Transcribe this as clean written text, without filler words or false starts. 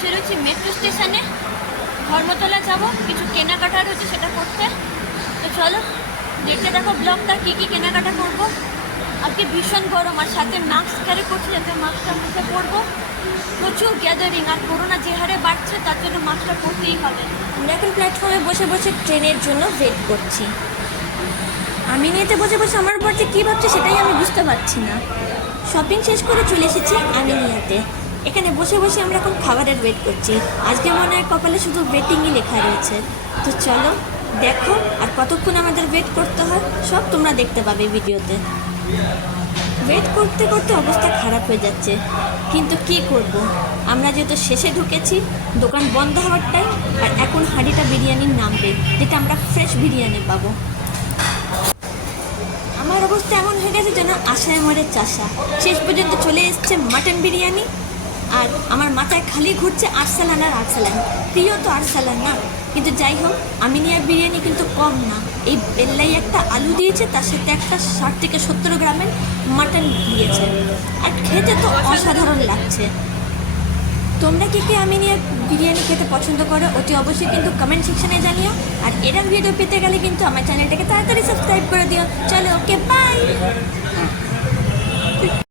বসে রয়েছি মেট্রো স্টেশনে। ধর্মতলা যাব, কিছু কেনাকাটা রয়েছে সেটা করতে। তো চলো দেখতে দেখো ব্লগটা, কী কী কেনাকাটা করবো। আজকে ভীষণ গরম, আর সাথে মাস্ক ক্যারি করছি যাতে মাস্কটা মুখে পরবো। প্রচুর গ্যাদারিং, আর করোনা যে হারে বাড়ছে তার জন্য মাস্কটা পরতেই হবে। আমরা এখন প্ল্যাটফর্মে বসে বসে ট্রেনের জন্য ওয়েট করছি। আমি নিয়েতে বসে বসে আমার উপর যে কী ভাবছে সেটাই আমি বুঝতে পারছি না। শপিং শেষ করে চলে এসেছি আমিনিয়াতে। এখানে বসে বসে আমরা এখন খাবারের ওয়েট করছি। আজকে মনে হয় কপালে শুধু ওয়েটিংই লেখা রয়েছে। তো চলো দেখো আর কতক্ষণ আমাদের ওয়েট করতে হয় সব তোমরা দেখতে পাবে ভিডিওতে। ওয়েট করতে করতে অবস্থা খারাপ হয়ে যাচ্ছে, কিন্তু কি করব, আমরা যেহেতু শেষে ঢুকেছি, দোকান বন্ধ হওয়ার টাইম, আর এখন হাঁড়িটা বিরিয়ানির নামবে, যেটা আমরা ফ্রেশ বিরিয়ানি পাবো। আমার অবস্থা এমন হয়ে গেছে যেন আশায় মরে চাষা। শেষ পর্যন্ত চলে এসছে মাটন বিরিয়ানি, আর আমার মাথায় খালি ঘুরছে আরসালান আর আরসালান। প্রিয় তো আরসালান না, কিন্তু যাই হোক আমিনিয়ার বিরিয়ানি কিন্তু কম না। এই বেল্লাই একটা আলু দিয়েছে, তার সাথে একটা 60 থেকে 70 গ্রামের মাটন দিয়েছে, আর খেতে তো অসাধারণ লাগছে। তোমরা কে কে আমিনিয়ার বিরিয়ানি খেতে পছন্দ করো অতি অবশ্যই কিন্তু কমেন্ট সেকশনে জানিও। আর এরকম ভিডিও পেতে গেলে কিন্তু আমার চ্যানেলটাকে তাড়াতাড়ি সাবস্ক্রাইব করে দিও। চলো ওকে বাই।